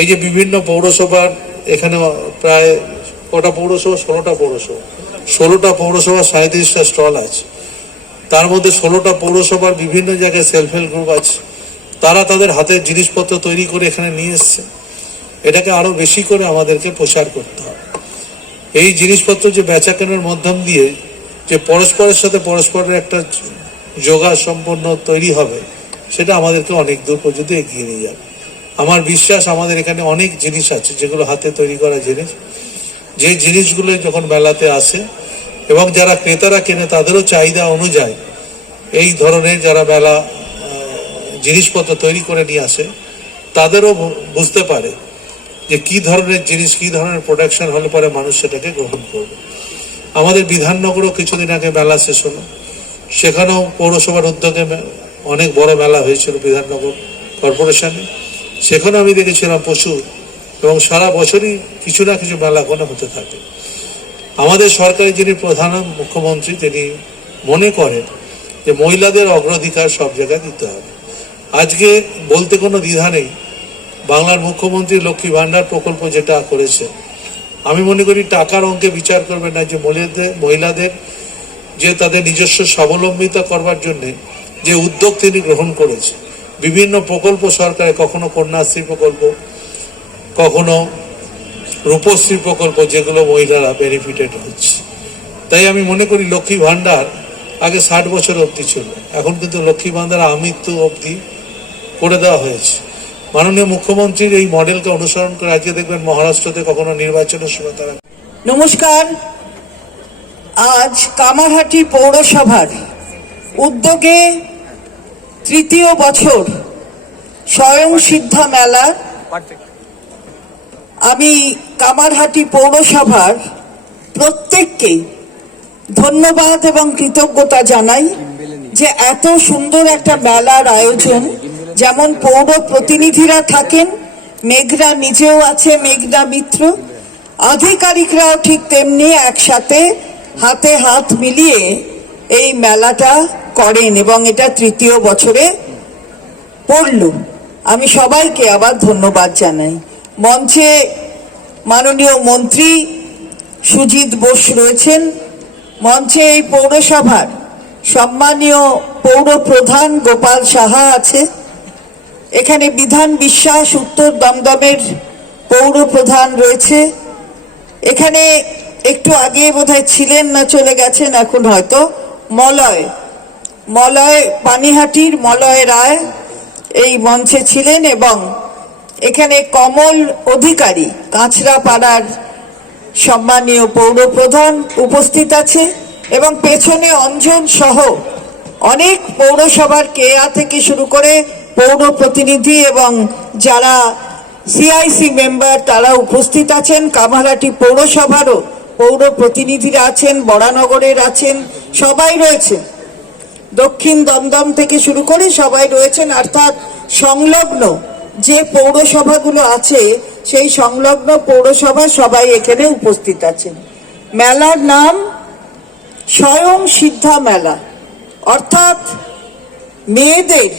এই যে বিভিন্ন পৌরসভার এখানে প্রায় কটা পৌরসভা, ষোলোটা পৌরসভা। ষোলোটা পৌরসভা সাঁত্রিশটা স্টল আছে। তার মধ্যে ষোলোটা পৌরসভার বিভিন্ন জায়গায় সেলফ হেল্প গ্রুপ আছে। তারা তাদের হাতের জিনিসপত্র তৈরি করে এখানে নিয়ে এসছে। এটাকে আরও বেশি করে আমাদেরকে প্রচার করতে হবে। এই জিনিসপত্র যে বেচা কেনার মাধ্যম দিয়ে যে পরস্পরের সাথে পরস্পরের একটা যোগা সম্পন্ন তৈরি হবে, সেটা আমাদেরকে অনেক দূর পর্যন্ত এগিয়ে নিয়ে যাবে। আমার বিশ্বাস আমাদের এখানে অনেক জিনিস আছে যেগুলো হাতে তৈরি করা জিনিস। যে জিনিসগুলো যখন মেলাতে আসে এবং যারা ক্রেতারা কেনে তাদেরও চাহিদা অনুযায়ী এই ধরনের যারা মেলা জিনিসপত্র তৈরি করে নিয়ে আসে, তাদেরও বুঝতে পারে যে কি ধরনের জিনিস, কি ধরনের প্রোডাকশন হলে পরে মানুষ সেটাকে গ্রহণ করবে। আমাদের বিধাননগরও কিছুদিন আগে মেলা শেষ হলো। সেখানেও পৌরসভার উদ্যোগে অনেক বড় মেলা হয়েছিল বিধাননগর কর্পোরেশনে। সেখানে আমি দেখেছিলাম পশু, এবং সারা বছরই কিছু না কিছু মেলা ওখানে হতে থাকে। আমাদের সরকারি যিনি প্রধান মুখ্যমন্ত্রী, তিনি মনে করেন যে মহিলাদের অগ্রাধিকার সব জায়গায় দিতে হবে। আজকে বলতে কোনো দ্বিধা নেই, বাংলার মুখ্যমন্ত্রী লক্ষ্মী ভান্ডার প্রকল্প যেটা করেছে, আমি মনে করি টাকার অঙ্কে বিচার করবে না যে মহিলাদের মহিলাদের যে তাদের নিজস্ব স্বাবলম্বিতা করবার জন্যে যে উদ্যোগ তিনি গ্রহণ করেছে বিভিন্ন প্রকল্প সরকারে, কখনো কন্যাশ্রী প্রকল্প, কখনো রূপশ্রী প্রকল্প যেগুলো মহিলারা বেনিফিটেড হচ্ছে। তাই আমি মনে করি লক্ষ্মী ভান্ডার আগে ষাট বছর অবধি ছিল। এখন কিন্তু লক্ষ্মী ভান্ডার আমৃত্যু অবধি করে দেওয়া হয়েছে। মাননীয় মুখ্যমন্ত্রীর এই মডেলকে অনুসরণ করে আজকে দেখবেন মহারাষ্ট্রতে কখনো নির্বাচনের সময় তারা নমস্কার। আজ কামারহাটি পৌরসভার উদ্যোগে তৃতীয় বছর স্বয়ং সিদ্ধা মেলা। আমি কামারহাটি পৌরসভার প্রত্যেককে ধন্যবাদ এবং কৃতজ্ঞতা জানাই যে এত সুন্দর একটা মেলার আয়োজন। যেমন পৌর প্রতিনিধিরা থাকেন মেঘনা নিজেও আছে মেঘনা মিত্র। আধিকারিকরাও ঠিক তেমনি একসাথে হাতে হাত মিলিয়ে এই মেলাটা করেন এবং এটা তৃতীয় বছরে পড়ল আমি সবাইকে আবার ধন্যবাদ জানাই। মঞ্চে মাননীয় মন্ত্রী সুজিত বোস রয়েছেন। মঞ্চে এই পৌরসভার সম্মানীয় পৌর প্রধান গোপাল সাহা আছে। এখানে বিধান বিশ্বাস উত্তর দমদমের পৌর প্রধান রয়েছে। এখানে একটু আগে বোধহয় ছিলেন না, চলে গেছেন, এখন হয়তো মলয় মলয় পানিহাটির মলয় রায় এই মঞ্চে ছিলেন এবং এখানে কমল অধিকারী কাঁচরা পাড়ার সম্মানীয় পৌরপ্রধান উপস্থিত আছে এবং পেছনে অঞ্জন সহ অনেক পৌরসভার কেয়া থেকে শুরু করে পৌর প্রতিনিধি এবং যারা সিআইসি মেম্বার তারা উপস্থিত আছেন। কামারহাটি পৌরসভারও পৌর প্রতিনিধিরা আছেন বরানগরের আছেন সবাই রয়েছে। দক্ষিণ দমদম থেকে শুরু করে সবাই রয়েছেন, অর্থাৎ সংলগ্ন যে পৌরসভাগুলো আছে, সেই সংলগ্ন পৌরসভা সবাই এখানে উপস্থিত আছেন। মেলার নাম স্বয়ং সিদ্ধা মেলা। অর্থাৎ মেয়েদের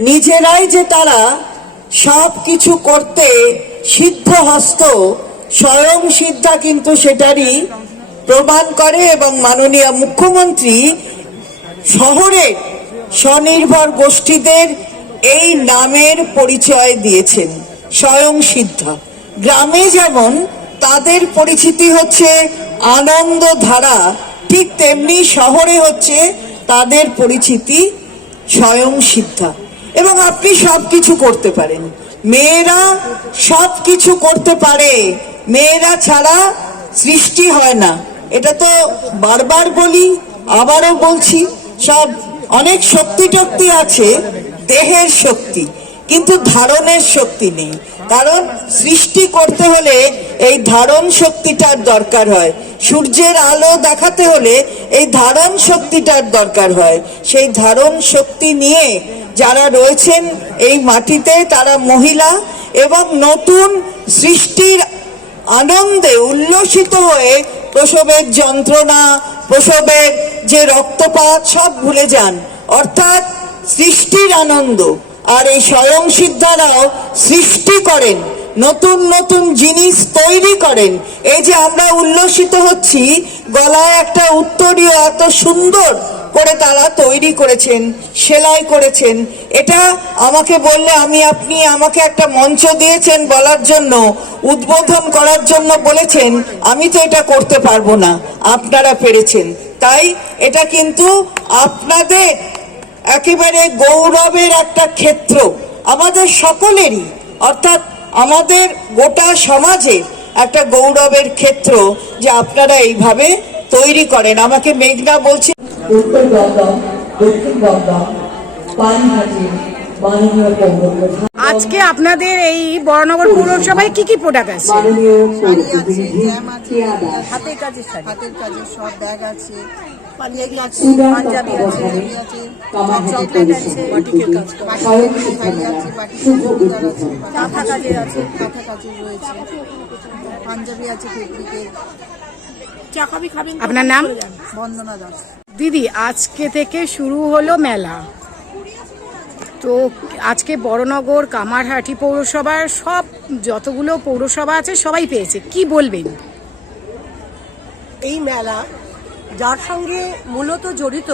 নিজেরাই যে তারা সব কিছু করতে সিদ্ধ হস্ত স্বয়ং সিদ্ধা কিন্তু সেটারই প্রমাণ করে এবং মাননীয় মুখ্যমন্ত্রী শহরের স্বনির্ভর গোষ্ঠীদের এই নামের পরিচয় দিয়েছেন, স্বয়ং সিদ্ধা। গ্রামে যেমন তাদের পরিচিতি হচ্ছে আনন্দ ধারা ঠিক তেমনি শহরে হচ্ছে তাদের পরিচিতি স্বয়ং সিদ্ধা। এবং আপনি সব কিছু করতে পারেন। মেয়েরা সব কিছু করতে পারে। মেয়েরা ছাড়া সৃষ্টি হয় না। এটা তো বারবার বলি, আবারও বলছি, সব অনেক শক্তি টক্তি আছে, দেহের শক্তি, কিন্তু ধারণের শক্তি নেই। কারণ সৃষ্টি করতে হলে এই ধারণ শক্তিটার দরকার হয়। সূর্যের আলো দেখাতে হলে এই ধারণ শক্তিটার দরকার হয়। সেই ধারণ শক্তি নিয়ে যারা রয়েছেন এই মাটিতে, তারা মহিলা এবং নতুন সৃষ্টির আনন্দে উল্লসিত হয়ে প্রসবের যন্ত্রণা, প্রসবের যে রক্তপাত, সব ভুলে যান। অর্থাৎ সৃষ্টির আনন্দ। আর এই স্বয়ং সিদ্ধারাও সৃষ্টি করেন। নতুন নতুন জিনিস তৈরি করেন। এই যে আমরা উল্লসিত হচ্ছি, গলায় একটা উত্তরীয় এত সুন্দর করে তারা তৈরি করেছেন, সেলাই করেছেন। এটা আমাকে বললে আমি, আপনি আমাকে একটা মঞ্চ দিয়েছেন বলার জন্য, উদ্বোধন করার জন্য বলেছেন, আমি তো এটা করতে পারব না, আপনারা পেরেছেন। তাই এটা কিন্তু আপনাদের একেবারে গৌরবের একটা ক্ষেত্র, আমাদের সকলেরই, অর্থাৎ আমাদের গোটা সমাজে একটা গৌরবের ক্ষেত্র যে আপনারা এইভাবে তৈরি করেন। আমাকে মেঘনা বলছে উত্তর দমদম দক্ষিণ দমদম মাননীয় পৌরপ্রধান আজকে আপনাদের এই বড়নগর পৌরসভায় কি কি প্রোডাক্ট আছে? শাড়ি আছে জ্যাম আছে হাতের কাজের শাড়ি। হাতের কাজের সব ব্যাগ আছে পাঞ্জাবি আছে পাঞ্জাবি আছে আছে চকলেট আছে বাটিকের কাজ বাটিকের শাড়ি আছে বাটিকের আছে কাঁথা কাজের আছে কাঁথা কাজের রয়েছে। পাঞ্জাবি আছে ফেব্রিকের আপনার নাম? বন্দনা দাস। দিদি, আজকে থেকে শুরু হলো মেলা। তো আজকে বড়নগর, কামারহাটি পৌরসভার সব যতগুলো পৌরসভা আছে, সবাই পেয়েছে। কি বলবেন? এই মেলা যার সঙ্গে মূলত জড়িত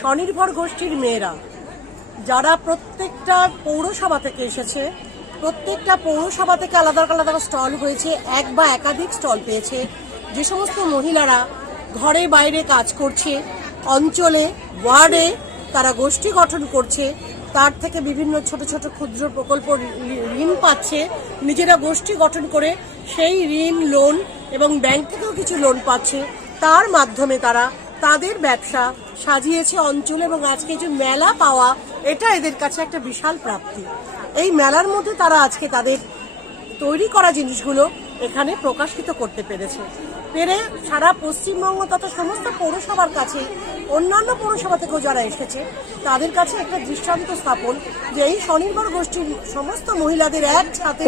স্বনির্ভর গোষ্ঠীর মেয়েরা। যারা প্রত্যেকটা পৌরসভা থেকে এসেছে, প্রত্যেকটা পৌরসভা থেকে আলাদা আলাদা স্টল হয়েছে, এক বা একাধিক স্টল পেয়েছে। যে সমস্ত মহিলারা ঘরে বাইরে কাজ করছে, অঞ্চলে, ওয়ার্ডে তারা গোষ্ঠী গঠন করছে, তার থেকে বিভিন্ন ছোট ছোট ক্ষুদ্র প্রকল্প ঋণ পাচ্ছে, নিজেরা গোষ্ঠী গঠন করে সেই ঋণ লোন এবং ব্যাংক থেকেও কিছু লোন পাচ্ছে। তার মাধ্যমে তারা তাদের ব্যবসা সাজিয়েছে অঞ্চল এবং আজকে যে মেলা পাওয়া, এটা এদের কাছে একটা বিশাল প্রাপ্তি। এই মেলার মধ্যে তারা আজকে তাদের তৈরি করা জিনিসগুলো এখানে প্রকাশিত করতে পেরেছে। পেরে সারা পশ্চিমবঙ্গ তথা সমস্ত পৌরসভার কাছে অন্যান্য পৌরসভা থেকেও যারা এসেছে তাদের কাছে একটা দৃষ্টান্ত স্থাপন যে এই স্বনির্ভর গোষ্ঠীর সমস্ত মহিলাদের এক ছাতে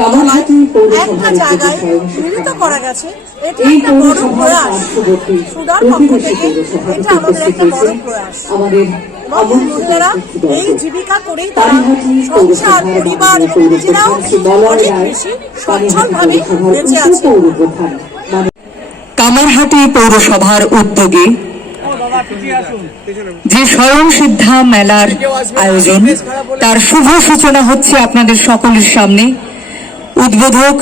একটা জায়গায় মিলিত করা গেছে। এটি একটা বড় প্রয়াস। সুদার পক্ষ থেকে এটা আমাদের একটা বড় প্রয়াস। মহিলারা এই জীবিকা করেই তারা সংসার পরিবার এবং নিজেরাও অনেক বেশি সচ্ছলভাবে বেঁচে আছে কামারহাটি পৌরসভার উদ্যোগে যে স্বয়ং সিদ্ধা মেলার আয়োজন, তার শুভ সূচনা হচ্ছে আপনাদের সকলের সামনে। উদ্বোধক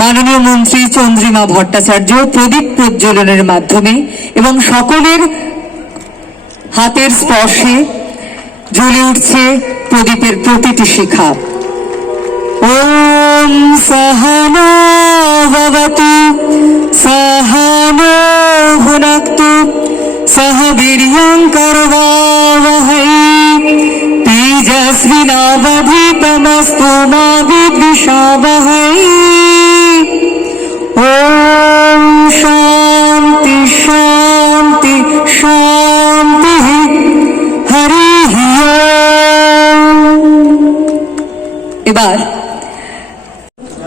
মাননীয় মন্ত্রী চন্দ্রিমা ভট্টাচার্য প্রদীপ প্রজ্বলনের মাধ্যমে এবং সকলের হাতের স্পর্শে জ্বলে উঠছে প্রদীপের প্রতিটি শিখা। ॐ सहनो भवतु सहनो भुनक्तु सह वीर्यङ्करवावहै तेजस्विनावधितमस्तु मा विद्विषावहै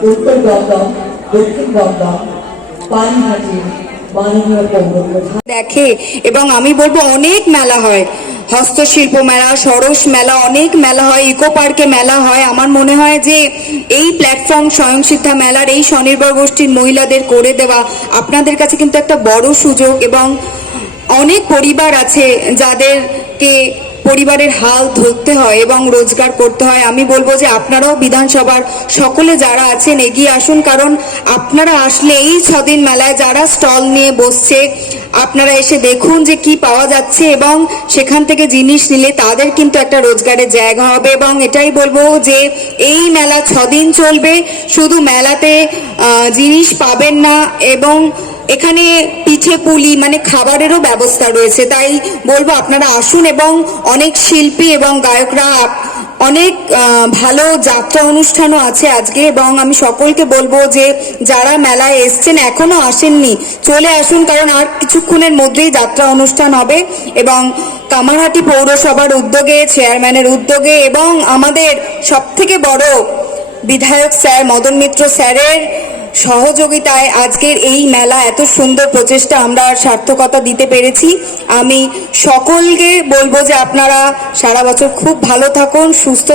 উত্তর দমদম দক্ষিণ মাননীয় পৌরপ্রধান দেখে এবং আমি বলব অনেক মেলা হয়। হস্তশিল্প মেলা, সরস মেলা, অনেক মেলা হয়, ইকো পার্কে মেলা হয়। আমার মনে হয় যে এই প্ল্যাটফর্ম স্বয়ংসিদ্ধা মেলার এই স্বনির্ভর গোষ্ঠীর মহিলাদের করে দেওয়া আপনাদের কাছে কিন্তু একটা বড় সুযোগ এবং অনেক পরিবার আছে যাদেরকে পরিবারের হাল ধরতে হয় এবং রোজগার করতে হয়। আমি বলব যে আপনারাও বিধানসভার সকলে যারা আছেন এগিয়ে আসুন, কারণ আপনারা আসলে এই ছদিন মেলায় যারা স্টল নিয়ে বসছে, আপনারা এসে দেখুন যে কি পাওয়া যাচ্ছে এবং সেখান থেকে জিনিস নিলে তাদের কিন্তু একটা রোজগারের জায়গা হবে এবং এটাই বলব যে এই মেলা ছদিন চলবে। শুধু মেলাতে জিনিস পাবেন না এবং এখানে পিঠে পুলি মানে খাবারেরও ব্যবস্থা রয়েছে। তাই বলব আপনারা আসুন এবং অনেক শিল্পী এবং গায়করা, অনেক ভালো যাত্রা অনুষ্ঠানও আছে আজকে এবং আমি সকলকে বলব যে যারা মেলায় এসছেন, এখনও আসেননি, চলে আসুন কারণ আর কিছুক্ষণের মধ্যেই যাত্রা অনুষ্ঠান হবে এবং কামারহাটি পৌরসভার উদ্যোগে, চেয়ারম্যানের উদ্যোগে এবং আমাদের সবথেকে বড় বিধায়ক স্যার মদন মিত্র স্যারের সহযোগিতায় আজকের এই মেলা, এত সুন্দর প্রচেষ্টা আমরা সার্থকতা দিতে পেরেছি। আমি সকলকে বলব যে আপনারা সারা বছর খুব ভালো থাকুন, সুস্থ